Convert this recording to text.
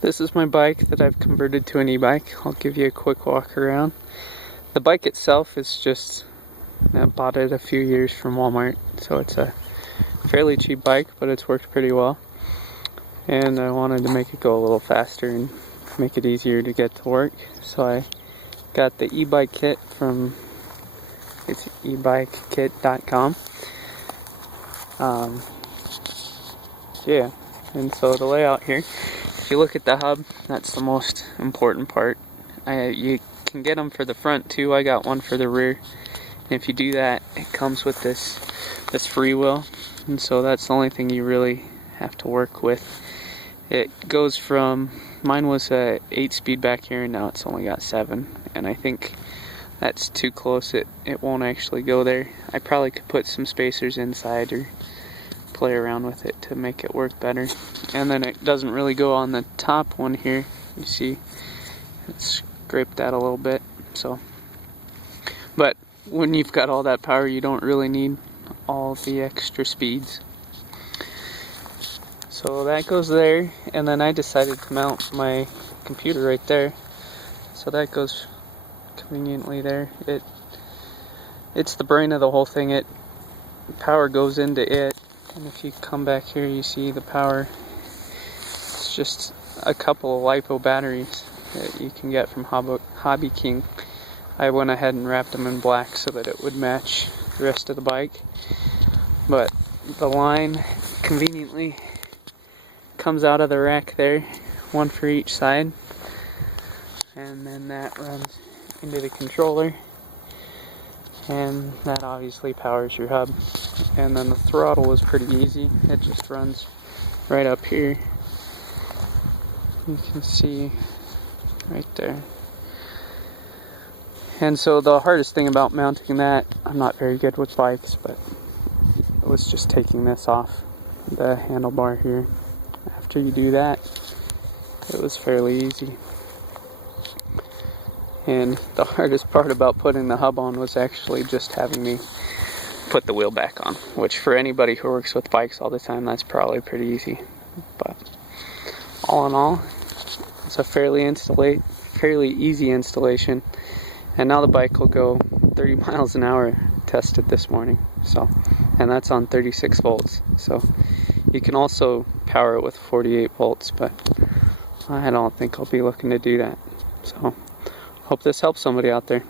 This is my bike that I've converted to an e-bike. I'll give you a quick walk around. The bike itself is just, I bought it a few years from Walmart, so it's a fairly cheap bike, but it's worked pretty well. And I wanted to make it go a little faster and make it easier to get to work. So I got the e-bike kit from, it's ebikekit.com. Yeah, and so the layout here, if you look at the hub, that's the most important part. You can get them for the front too. I got one for the rear. And if you do that, it comes with this freewheel, and so that's the only thing you really have to work with. It goes from, mine was a 8-speed back here, and now it's only got 7, and I think that's too close. It won't actually go there. I probably could put some spacers inside or play around with it to make it work better. And then it doesn't really go on the top one here. You see, it's scraped that a little bit. So, but when you've got all that power, you don't really need all the extra speeds. So that goes there, and then I decided to mount my computer right there. So that goes conveniently there. It's the brain of the whole thing. Power goes into it, and if you come back here, you see the power. It's just a couple of LiPo batteries that you can get from Hobby King. I went ahead and wrapped them in black so that it would match the rest of the bike. But the line conveniently comes out of the rack there, one for each side, and then that runs into the controller, and that obviously powers your hub. And then the throttle is pretty easy. It just runs right up here. You can see right there. And so the hardest thing about mounting that, I'm not very good with bikes, but it was just taking this off the handlebar here. After you do that, it was fairly easy. And the hardest part about putting the hub on was actually just having me put the wheel back on, which for anybody who works with bikes all the time, that's probably pretty easy. But all in all, it's a fairly easy installation. And now the bike will go 30 miles an hour, tested this morning. So, and that's on 36 volts. So you can also power it with 48 volts, but I don't think I'll be looking to do that. So hope this helps somebody out there.